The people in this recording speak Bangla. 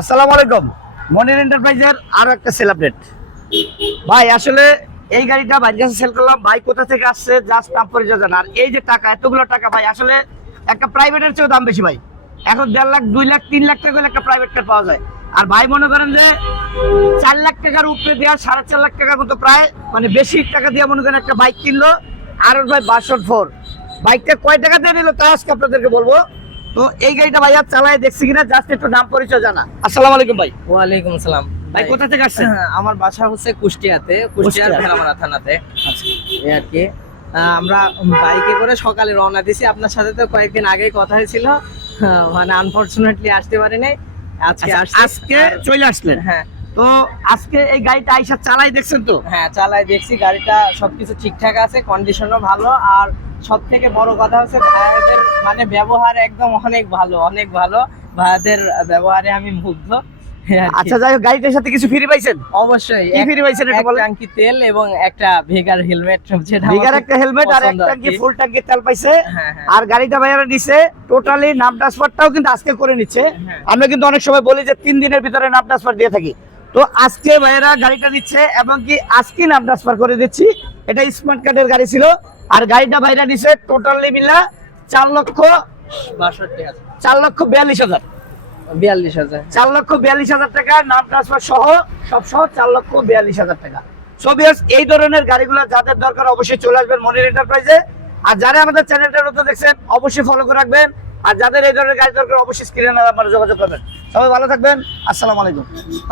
আসসালামু আলাইকুম। মনির এন্টারপ্রাইজের আরো একটা সেল আপডেট। ভাই আসলে এই গাড়িটা ভাইয়ের কাছে সেল করলাম। ভাই কোথা থেকে আসছে জাস্ট নাম পরিচয় জানা। আর এই যে টাকা, এতগুলো টাকা ভাই আসলে একটা প্রাইভেটের চেয়েও দাম বেশি ভাই। এখন 1.5 লাখ 2 লাখ 3 লাখ টাকা হলে একটা প্রাইভেট কার পাওয়া যায়। আর ভাই মনে করেন যে 4 লাখ টাকার উপরে দেওয়া 4.5 লাখ টাকার মতো প্রায় মানে বেশি টাকা দিয়ে মনে করেন একটা বাইক কিনলো। আর ভাই ভার্সন 4 বাইকটা কয় টাকা দিয়ে নিল তা আজকে আপনাদেরকে বলবো। তো এই গাড়িটা ভাইয়া চালায় দেখছি কিনা জাস্ট একটু নাম পরিচয় জানা। আসসালামু আলাইকুম ভাই। ওয়ালাইকুম আসসালাম। ভাই কোথা থেকে আসছেন? আমার বাসা হচ্ছে কুষ্টিয়াতে, কুষ্টিয়ার কুষ্টিয়া। ভেলামারা থানাতে। আচ্ছা। এই আর কি আমরা বাইকে করে সকালে রওনা দিছি। আপনার সাথে তো কয়েকদিন আগেই কথা হয়েছিল, মানে আনফরচুনেটলি আসতে পারি নাই। আজকে আসছি। আজকে চলে আসলেন? হ্যাঁ তো আজকে এই গাড়িটা আইসা চালাই দেখছেন তো? হ্যাঁ, চালাই দেখছি, গাড়িটা সবকিছু ঠিকঠাক আছে, কন্ডিশনও ভালো। আর সব থেকে বড় কথা হচ্ছে ভাইয়াদের মানে ব্যবহার একদম অনেক ভালো, অনেক ভালো। ভাইয়াদের ব্যবহারে আমি মুগ্ধ। এই আর কি। আচ্ছা যাই হোক, গাড়িটার সাথে কিছু ফ্রি পাইছেন? অবশ্যই কি ফ্রি পাইছেন একটু এক বলেন। ট্যাঙ্কি তেল এবং একটা ভেগার হেলমেট, যেটা ভিগার আমার একটা হেলমেট আর এক পছন্দ আর ট্যাঙ্কি কি। ফুল ট্যাঙ্কি তেল পাইছে। হ্যাঁ, হ্যাঁ। আর গাড়িটা ভাইয়ারা নিছে টোটালি নাম ট্রান্সফারটাও কিন্তু আজকে করে নিচ্ছে। হ্যাঁ। আমরা কিন্তু অনেক সময় বলি যে 3 দিনের ভিতরে নাম ট্রান্সফার দিয়ে থাকি। তো আজকে ভাইয়ারা গাড়িটা নিচ্ছে এবং কি আজকে নাম ট্রান্সফার করে দিচ্ছি। এটা স্মার্ট কার্ডের গাড়ি ছিল। আর গাড়িটা ভাইরা নিছে টোটালি মিলা 62,000 4,42,000 42,000 4,42,000 টাকা নাম ট্রান্সফার সহ, সব সহ 4,42,000 টাকা। সো ভিউয়ার্স, এই ধরনের গাড়িগুলো যাদের দরকার অবশ্যই চলে আসবেন মনির এন্টারপ্রাইজে। আর যারা আমাদের চ্যানেলটা নতুন দেখছেন অবশ্যই ফলো করে রাখবেন। আর যাদের এই ধরনের গাড়ি দরকার অবশ্যই স্ক্রিনে নাম্বারে যোগাযোগ করবেন। সবাই ভালো থাকবেন। আসসালামু আলাইকুম।